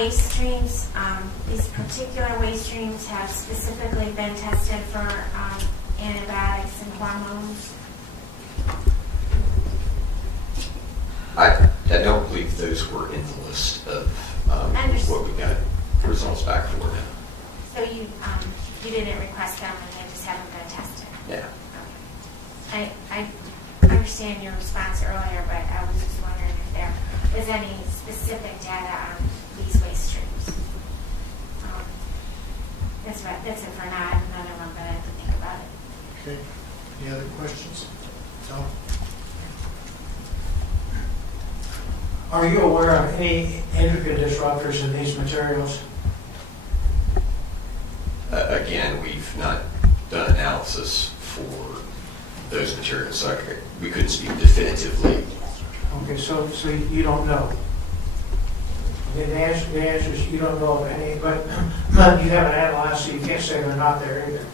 waste streams, these particular waste streams have specifically been tested for antibiotics and hormones? I don't believe those were in the list of what we got results back for now. So you didn't request them and they just haven't been tested? Yeah. Okay. I understand your response earlier, but I was just wondering if there is any specific data on these waste streams. That's it for now. I have another one, but I have to think about it. Okay. Any other questions? Tom? Are you aware of any endocrine disruptors in these materials? Again, we've not done analysis for those materials, so we couldn't speak definitively. Okay, so you don't know. Okay, the answer is you don't know of any, but you haven't analyzed, so you can't say they're not there either.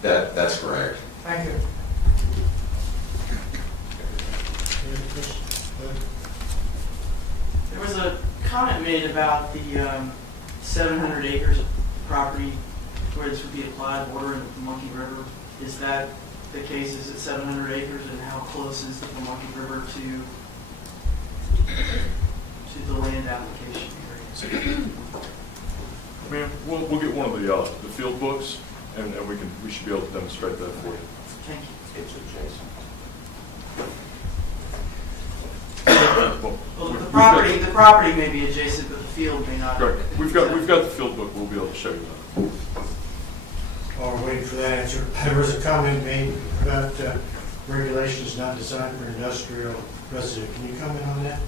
That's correct. Thank you. Any other questions? There was a comment made about the 700 acres of property where this would be applied bordering the Pamunkey River. Is that the case? Is it 700 acres, and how close is the Pamunkey River to the land application area? I mean, we'll get one of the field books, and we should be able to demonstrate that for you. Thank you. It's adjacent. Well, The property may be adjacent, but the field may not. Correct. We've got the field book. We'll be able to show you that. While we're waiting for that answer, there was a comment made about regulations not designed for industrial resident. Can you comment on that?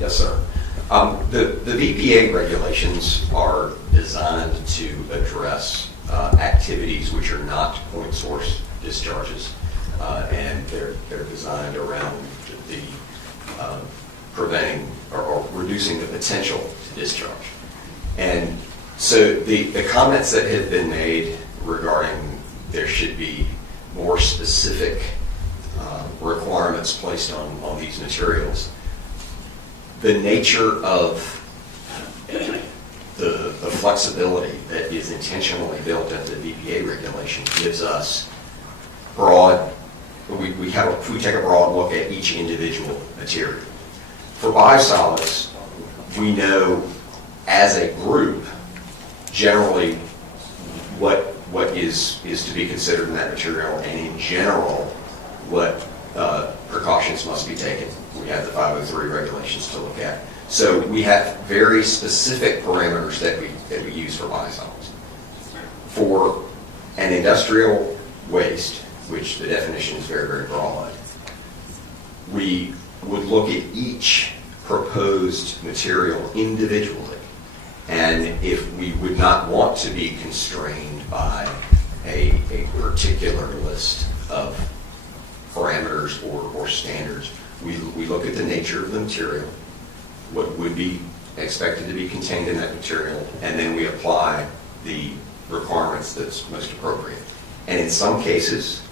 Yes, sir. The VPA regulations are designed to address activities which are not point source discharges, and they're designed around the preventing or reducing the potential to discharge. And so the comments that have been made regarding there should be more specific requirements placed on these materials, the nature of the flexibility that is intentionally built into the VPA regulation gives us we take a broad look at each individual material. For biosolids, we know as a group generally what is to be considered in that material, and in general what precautions must be taken. We have the 503 regulations to look at. So we have very specific parameters that we use for biosolids. For an industrial waste, which the definition is very, very broad, we would look at each proposed material individually. And if we would not want to be constrained by a particular list of parameters or standards, we look at the nature of the material, what would be expected to be contained in that material, and then we apply the requirements that's most appropriate. And in some cases,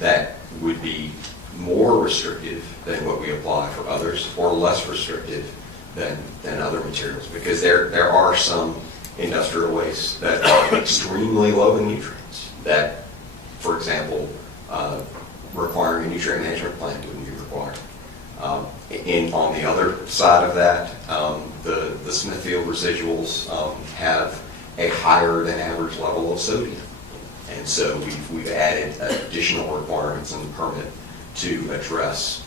that would be more restrictive than what we apply for others, or less restrictive than other materials, because there are some industrial wastes that are extremely low in nutrients that, for example, requiring a nutrient management plan wouldn't be required. On the other side of that, the Smithfield residuals have a higher than average level of sodium, and so we've added additional requirements in the permit to address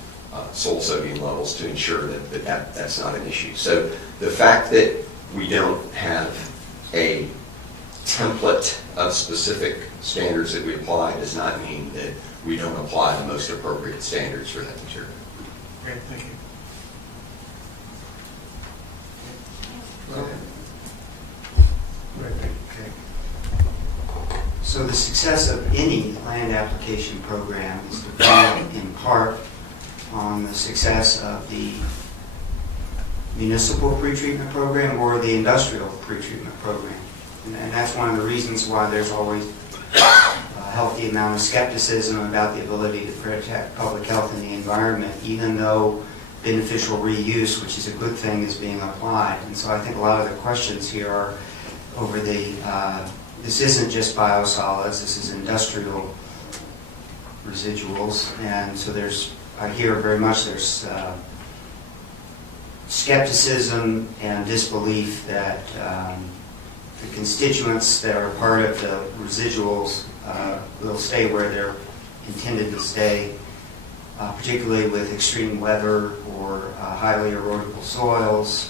soil sodium levels to ensure that's not an issue. So the fact that we don't have a template of specific standards that we apply does not mean that we don't apply the most appropriate standards for that material. Great, thank you. Go ahead. Okay. So the success of any land application program is dependent in part on the success of the municipal pretreatment program or the industrial pretreatment program. And that's one of the reasons why there's always a healthy amount of skepticism about the ability to protect public health and the environment, even though beneficial reuse, which is a good thing, is being applied. And so I think a lot of the questions here are over this isn't just biosolids, this is industrial residuals. And so I hear very much there's skepticism and disbelief that the constituents that are part of the residuals will stay where they're intended to stay, particularly with extreme weather or highly erodible soils.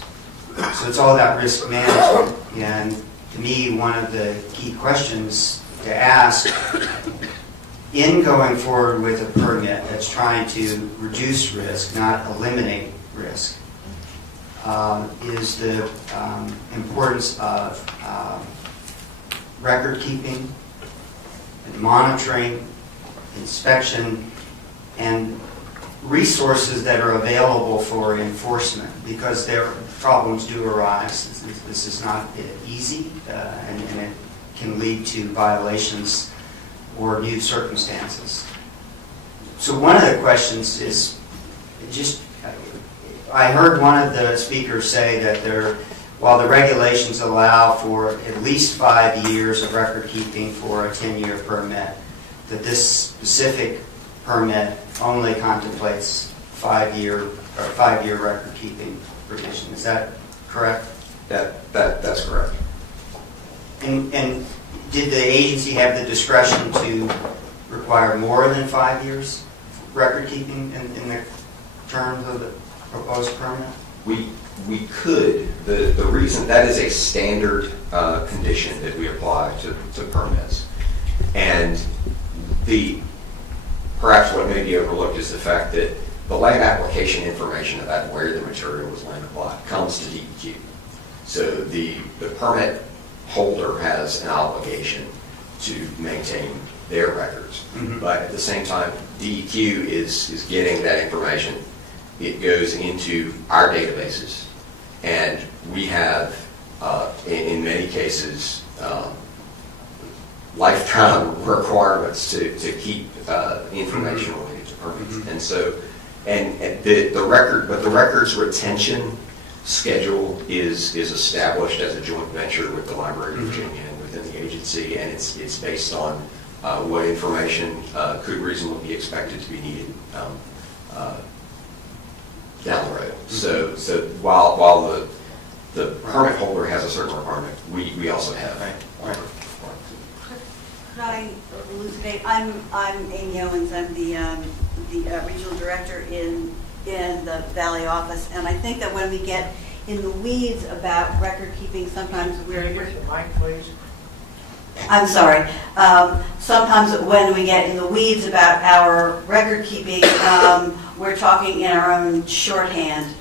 So it's all about risk management. And to me, one of the key questions to ask in going forward with a permit that's trying to reduce risk, not eliminate risk, is the importance of record keeping and monitoring, inspection, and resources that are available for enforcement, because their problems do arise. This is not easy, and it can lead to violations or new circumstances. So one of the questions is I heard one of the speakers say that while the regulations allow for at least 5 years of record keeping for a 10-year permit, that this specific permit only contemplates 5-year record keeping provision. Is that correct? That's correct. And did the agency have the discretion to require more than 5 years record keeping in the terms of the proposed permit? We could. The reason that is a standard condition that we apply to permits, and perhaps what may be overlooked is the fact that the land application information about where the material was land applied comes to DEQ. So the permit holder has an obligation to maintain their records. Mm-hmm. But at the same time, DEQ is getting that information. It goes into our databases, and we have, in many cases, lifetime requirements to keep information related to permits. Mm-hmm. And so, the record's retention schedule is established as a joint venture with the Library of Virginia and within the agency, and it's based on what information could reasonably be expected to be needed down the road. Mm-hmm. So while the permit holder has a certain requirement, we also have. Right. Could I elucidate? I'm Amy Owens. I'm the regional director in the Valley office, and I think that when we get in the weeds about record keeping, sometimes Can you get the mic, please? I'm sorry. Sometimes when we get in the weeds about our record keeping, we're talking in our own shorthand.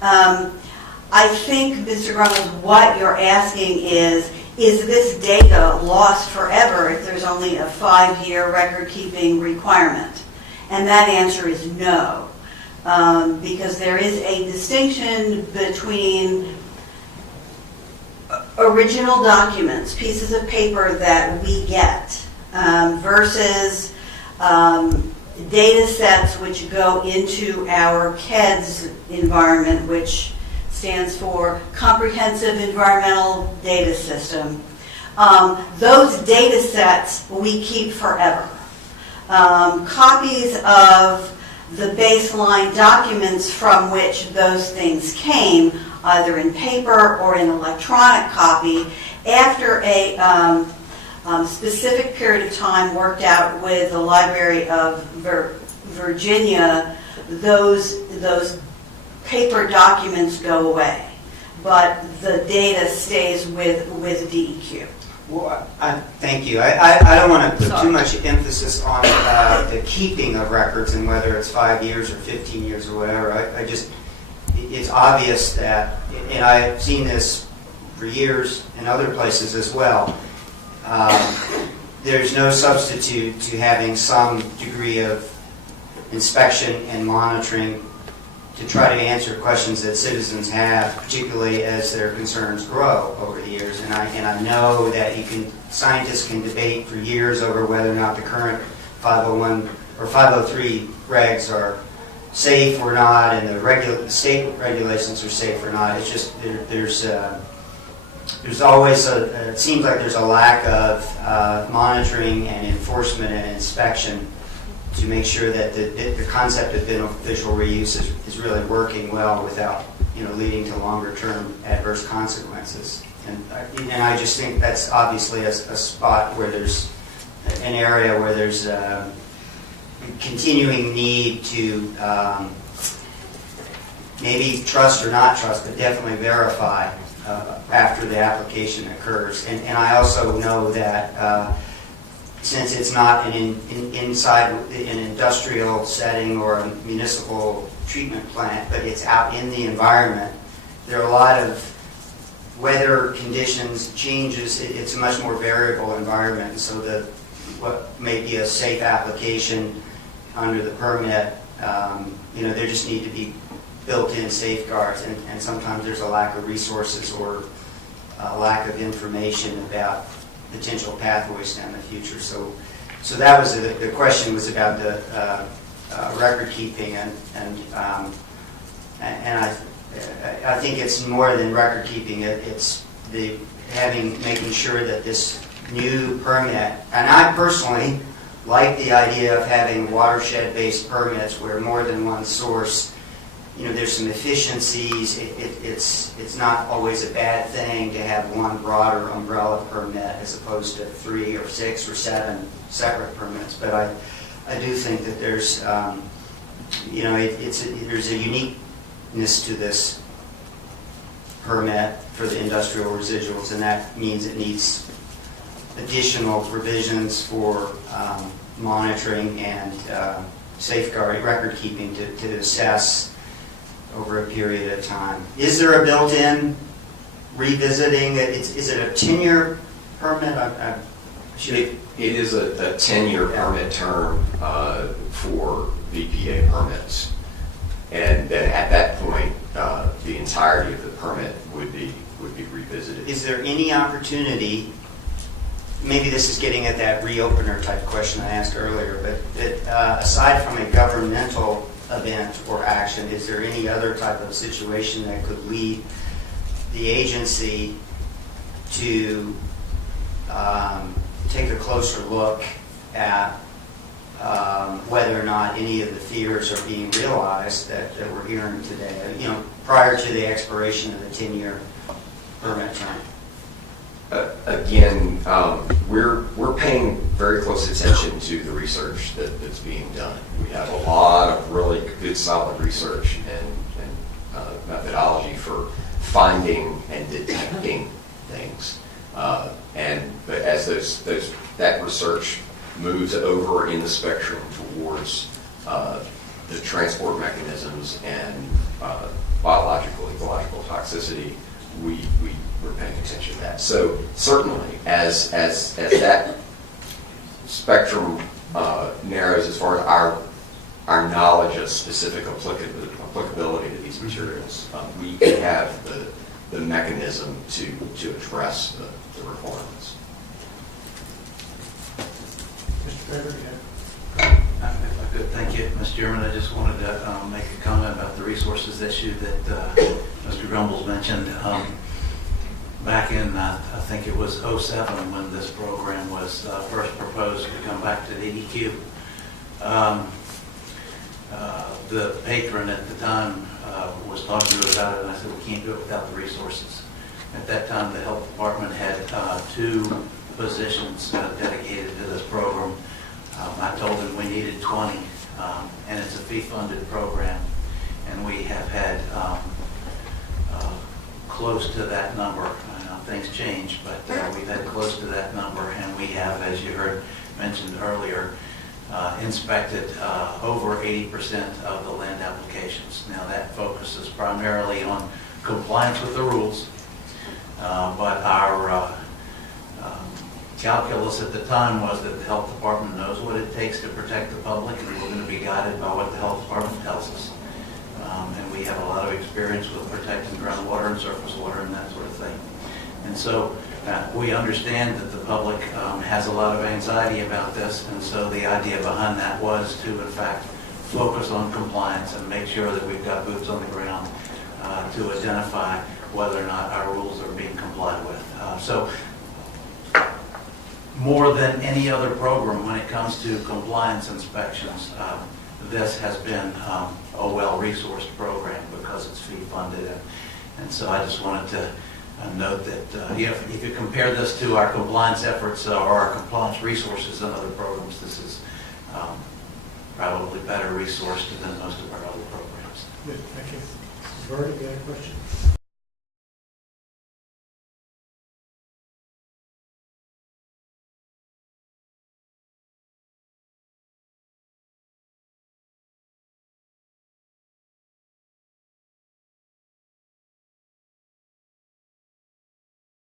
I think, Mr. Grummels, what you're asking is this data lost forever if there's only a 5-year record keeping requirement? And that answer is no, because there is a distinction between original documents, pieces of paper that we get, versus data sets which go into our KEDS environment, which stands for Comprehensive Environmental Data System. Those data sets we keep forever. Copies of the baseline documents from which those things came, either in paper or in electronic copy, after a specific period of time worked out with the Library of Virginia, those paper documents go away, but the data stays with DEQ. Well, thank you. I don't want to put too much emphasis on the keeping of records and whether it's 5 years or 15 years or whatever. It's obvious that, and I've seen this for years in other places as well, there's no substitute to having some degree of inspection and monitoring to try to answer questions that citizens have, particularly as their concerns grow over the years. And I know that scientists can debate for years over whether or not the current 501 or 503 regs are safe or not, and the state regulations are safe or not. It's just there's always it seems like there's a lack of monitoring and enforcement and inspection to make sure that the concept of beneficial reuse is really working well without, leading to longer-term adverse consequences. And I just think that's obviously a spot where there's an area where there's continuing need to maybe trust or not trust, but definitely verify after the application occurs. And I also know that since it's not inside an industrial setting or a municipal treatment plant, but it's out in the environment, there are a lot of weather conditions, changes. It's a much more variable environment. And so what may be a safe application under the permit, there just need to be built-in safeguards, and sometimes there's a lack of resources or a lack of information about potential pathways down the future. So that was the question was about the record keeping, and I think it's more than record keeping. It's making sure that this new permit, and I personally like the idea of having watershed-based permits where more than one source. There's some efficiencies. It's not always a bad thing to have one broader umbrella permit as opposed to 3 or 6 or 7 separate permits. But I do think that there's there's a uniqueness to this permit for the industrial residuals, and that means it needs additional provisions for monitoring and safeguarding, record keeping to assess over a period of time. Is there a built-in revisiting? Is it a 10-year permit? It is a 10-year permit term for VPA permits. And then at that point, the entirety of the permit would be revisited. Is there any opportunity, maybe this is getting at that reopener type question I asked earlier, but that aside from a governmental event or action, is there any other type of situation that could lead the agency to take a closer look at whether or not any of the fears are being realized that we're hearing today, prior to the expiration of the 10-year permit term? Again, we're paying very close attention to the research that's being done. We have a lot of really good, solid research and methodology for finding and detecting things. But as that research moves over in the spectrum towards the transport mechanisms and biological, ecological toxicity, we're paying attention to that. So certainly, as that spectrum narrows as far as our knowledge of specific applicability to these materials, we have the mechanism to address the requirements. Mr. Faber, If I could, thank you, Mr. Chairman. I just wanted to make a comment about the resources issue that Mr. Grumbles mentioned. Back in, I think it was 2007 when this program was first proposed to come back to the DEQ. The patron at the time was talking to us about it, and I said, we can't do it without the resources. At that time, the health department had 2 positions dedicated to this program. I told them we needed 20, and it's a fee-funded program, and we have had close to that number. Things change, but we've had close to that number, and we have, as you heard mentioned earlier, inspected over 80% of the land applications. Now that focuses primarily on compliance with the rules, but our calculus at the time was that the health department knows what it takes to protect the public, and we're going to be guided by what the health department tells us. And we have a lot of experience with protecting groundwater and surface water and that sort of thing. And so we understand that the public has a lot of anxiety about this, and so the idea behind that was to, in fact, focus on compliance and make sure that we've got boots on the ground to identify whether or not our rules are being complied with. So more than any other program when it comes to compliance inspections, this has been a well-resourced program because it's fee-funded. And so I just wanted to note that if you compare this to our compliance efforts or our compliance resources in other programs, this is probably better resourced than most of our other programs. Good, thank you. Bertie, you got a question?